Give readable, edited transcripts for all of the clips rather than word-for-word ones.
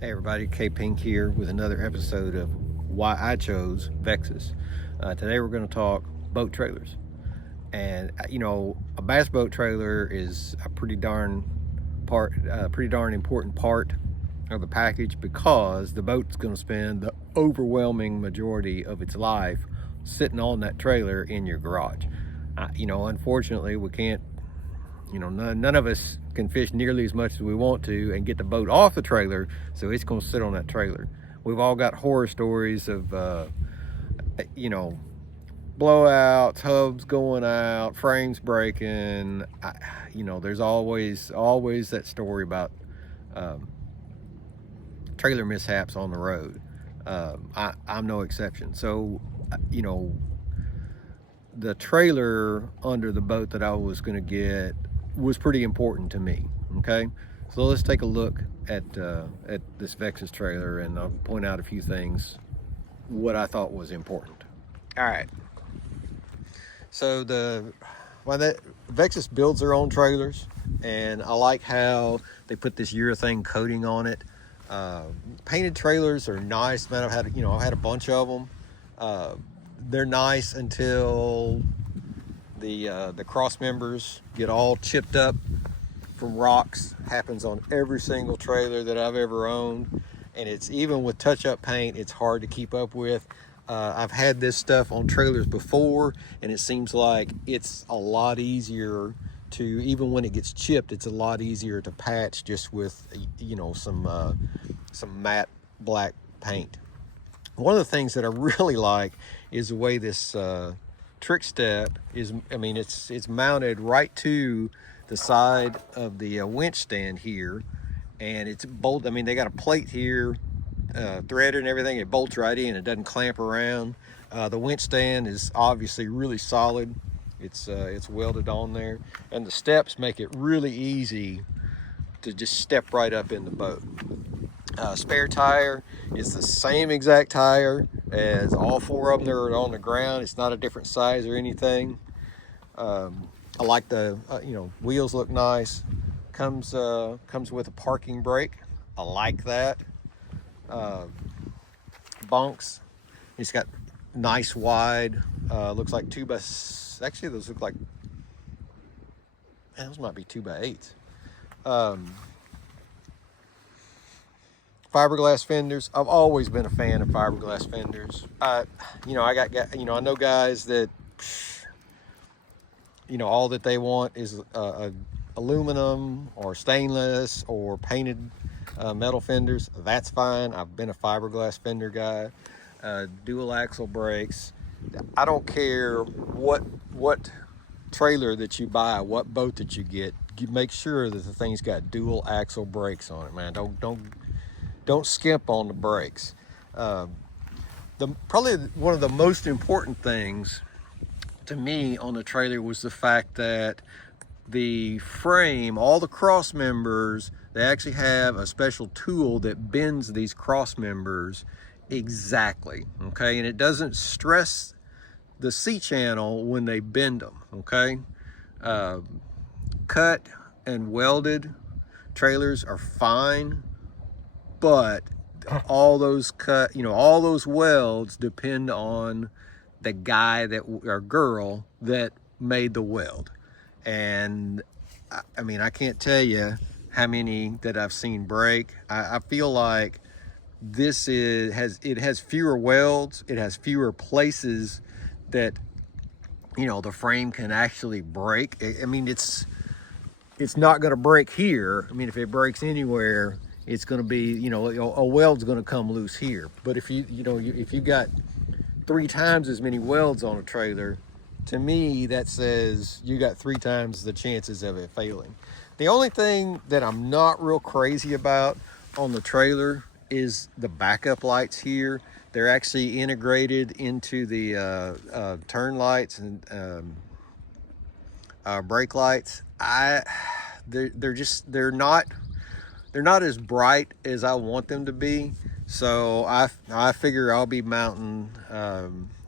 Hey everybody, K Pink here with another episode of Why I Chose Vexus. Today we're going to talk boat trailers. And a bass boat trailer is a pretty darn important part of the package because the boat's going to spend the overwhelming majority of its life sitting on that trailer in your garage. Unfortunately, we can't none of us can fish nearly as much as we want to and get the boat off the trailer, so it's going to sit on that trailer. We've all got horror stories of blowouts, hubs going out, frames breaking. There's always that story about trailer mishaps on the road. I'm no exception. So the trailer under the boat that I was going to get was pretty important to me. Okay, so let's take a look at this Vexus trailer, and I'll point out a few things what I thought was important. All right, so Vexus builds their own trailers, and I like how they put this urethane coating on it. Painted trailers are nice, man. I've had a bunch of them. They're nice until the cross members get all chipped up from rocks. Happens on every single trailer that I've ever owned, and it's even with touch-up paint, it's hard to keep up with. I've had this stuff on trailers before, and it seems like it's a lot easier to, even when it gets chipped, it's a lot easier to patch just with some matte black paint. One of the things that I really like is the way this trick step is. It's mounted right to the side of the winch stand here, and it's bolt. They got a plate here, threaded and everything. It bolts right in. It doesn't clamp around. The winch stand is obviously really solid. It's welded on there, and the steps make it really easy to just step right up in the boat. Spare tire is the same exact tire as all four of them that are on the ground. It's not a different size or anything. I like the wheels look nice. Comes with a parking brake. I like that. Bunks. It's got nice wide. Looks like 2x. Actually, those look like. Man, those might be 2x8s. Fiberglass fenders. I've always been a fan of fiberglass fenders. I know guys that, all that they want is aluminum or stainless or painted metal fenders. That's fine. I've been a fiberglass fender guy. Dual axle brakes. I don't care what trailer that you buy, what boat that you get. You make sure that the thing's got dual axle brakes on it, man. Don't skimp on the brakes. Probably one of the most important things to me on the trailer was the fact that the frame, all the cross members, they actually have a special tool that bends these cross members exactly, okay? And it doesn't stress the C-channel when they bend them, okay? Cut and welded trailers are fine, but all those all those welds depend on the guy or girl that made the weld. And I can't tell you how many that I've seen break. I feel like this has fewer welds. It has fewer places that the frame can actually break. It's not going to break here. If it breaks anywhere, it's going to be, a weld's going to come loose here. But if if you got 3 times as many welds on a trailer, to me that says you got 3 times the chances of it failing. The only thing that I'm not real crazy about on the trailer is the backup lights here. They're actually integrated into the turn lights and brake lights. They're not as bright as I want them to be. So I figure I'll be mounting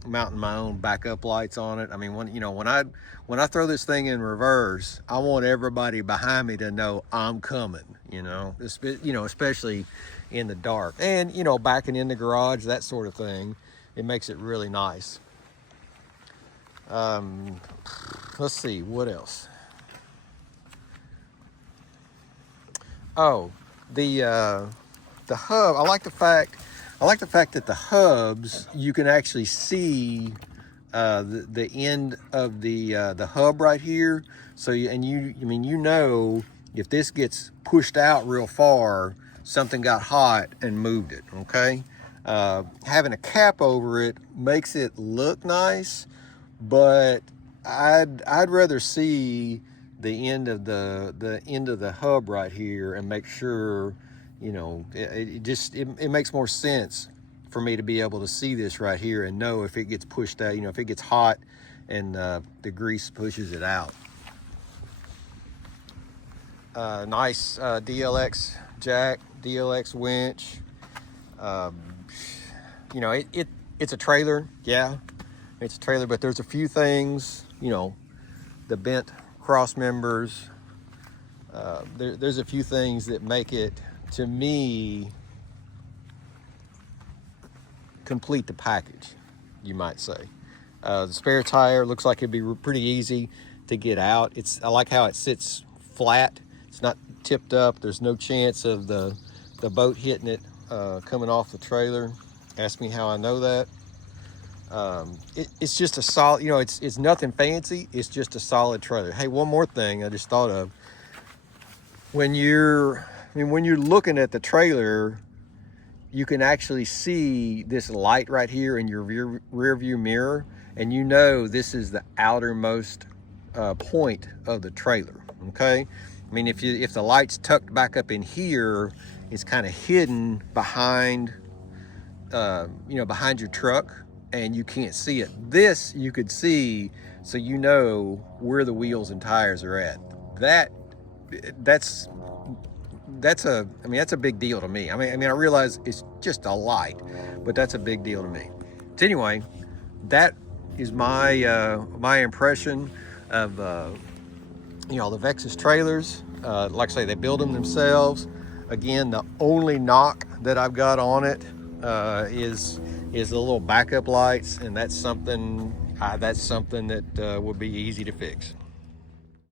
my own backup lights on it. When I throw this thing in reverse, I want everybody behind me to know I'm coming. you know, especially in the dark, and backing in the garage, that sort of thing. It makes it really nice. Let's see what else. Oh, the hub. I like the fact that the hubs, you can actually see the end of the hub right here. So I mean, if this gets pushed out real far, something got hot and moved it. Okay, having a cap over it makes it look nice, but I'd rather see the end of the hub right here and make sure, it makes more sense for me to be able to see this right here and know if it gets pushed out, if it gets hot and the grease pushes it out. Nice DLX jack, DLX winch. It's a trailer, yeah, it's a trailer, but there's a few things, the bent cross members. There's a few things that make it, to me, complete the package, you might say. The spare tire looks like it'd be pretty easy to get out. I like how it sits flat. It's not tipped up. There's no chance of the boat hitting it coming off the trailer. Ask me how I know that. It's just a solid, it's nothing fancy. It's just a solid trailer. Hey, one more thing I just thought of. When you're looking at the trailer, you can actually see this light right here in your rear view mirror, and this is the outermost point of the trailer. Okay, I mean, if the light's tucked back up in here, it's kind of hidden behind behind your truck, and you can't see it. This you could see, so where the wheels and tires are at. That's a big deal to me. I mean, I realize it's just a light, but that's a big deal to me. So anyway, that is my impression of the Vexus trailers. Like I say, they build them themselves. Again, the only knock that I've got on it is the little backup lights, and that's something that would be easy to fix.